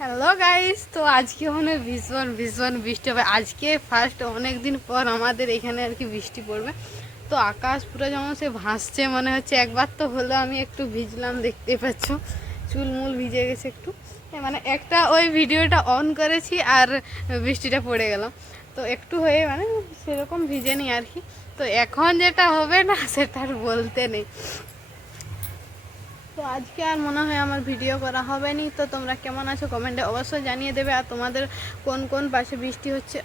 Hello guys, তো আজকে মনে হয় ভীষণ ভীষণ বৃষ্টি হবে। আজকে ফার্স্ট অনেক দিন পর আমাদের এখানে আর কি বৃষ্টি পড়বে। তো আকাশ পুরো যেমন সে ভাসছে মনে হচ্ছে। একবার তো হলো আমি একটু ভিজলাম, দেখতে পাচ্ছ চুলমুল ভিজে গেছে একটু। মানে একটা ওই ভিডিওটা অন করেছি আর বৃষ্টিটা পড়ে গেলাম, তো একটু হয়ে মানে সেরকম ভিজেনি আর কি। তো এখন যেটা হবে না সেটা আর বলতে নেই। তো আজকে আর মনে হয় আমার ভিডিও করা হবে নি। তো তোমরা কেমন আছো কমেন্টে অবশ্যই জানিয়ে দেবে। আর তোমাদের কোন কোন পাশে বৃষ্টি হচ্ছে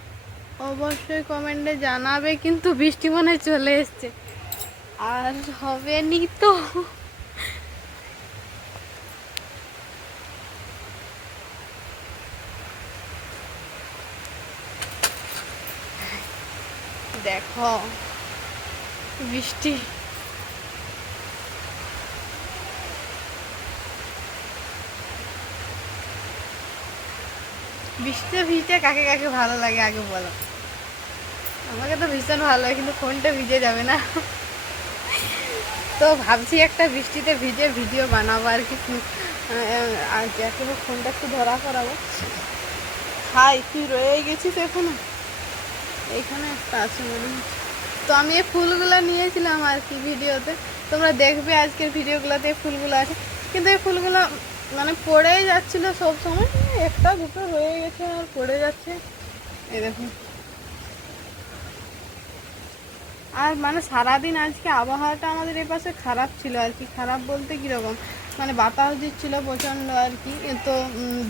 অবশ্যই কমেন্টে জানাবে। কিন্তু বৃষ্টি মনে হয় চলে এসছে, আর হবে নি তো। দেখো বৃষ্টি, বৃষ্টিতে ভিজতে কাকে কাকে ভালো লাগে আগে বলো। আমাকে তো ভীষণ ভালো লাগে, কিন্তু ফোনটা ভিজে যাবে না। তো ভাবছি একটা বৃষ্টিতে ভিজে ভিডিও বানাবো আর কি। আর যাকে ফোনটা একটু ধরা করাবো। হাই, তুই রয়ে গেছিস এখনো? এইখানে একটা আছে মনে হচ্ছে। তো আমি এই ফুলগুলো নিয়েছিলাম আর কি ভিডিওতে। তোমরা দেখবে আজকের ভিডিওগুলোতে এই ফুলগুলো আছে, কিন্তু এই ফুলগুলো মানে পড়েই যাচ্ছিলো সব সময়। একটা দুটো রয়ে গেছে আর পড়ে যাচ্ছে, এই দেখুন। আর মানে সারাদিন আজকে আবহাওয়াটা আমাদের এই পাশে খারাপ ছিল আর কি। খারাপ বলতে কীরকম, মানে বাতাস দিচ্ছিলো প্রচণ্ড আর কি। তো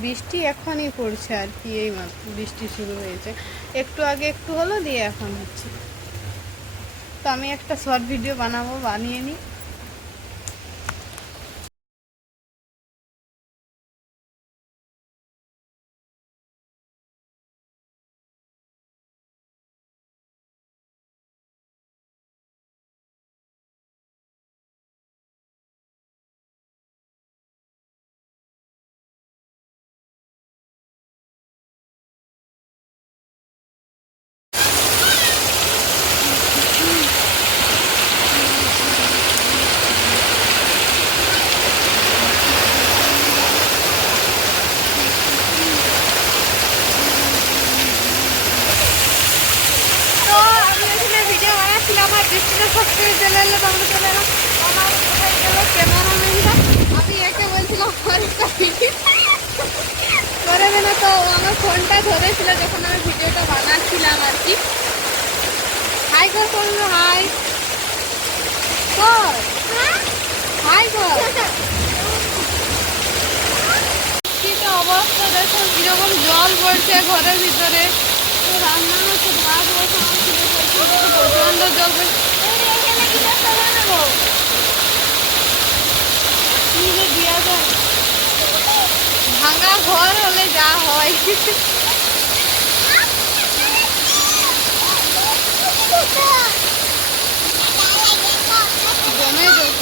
বৃষ্টি এখনই পড়ছে আর কি, এই মাত্র বৃষ্টি শুরু হয়েছে। একটু আগে একটু হলো, দিয়ে এখন হচ্ছে। তো আমি একটা শর্ট ভিডিও বানাবো, বানিয়ে নিই। তো আমি এখানে ভিডিও বানাচ্ছিলাম, আমার বৃষ্টিটা সব থেকে চলে এলো। তোমরা চলে এলাম, আমার কোথায় গেল ক্যামেরাম্যানটা। আমি একে বলছিলাম আমার একটা ভিডিও করে দে না, তো আমার ফোনটা ধরেছিল যখন আমি ভিডিওটা বানাচ্ছিলাম আর কি। হাই কর, করলো হাই কর, হাই কর। শীতের অবস্থা দেখো কিরকম জল পড়ছে ঘরের ভিতরে। তো রান্না হচ্ছে, ভাত বসানো ছিল, প্রচন্ড জল পড়ছে। কি যে দিয়া যায়, ভাঙা ঘর হলে যা হয়। জমে জল।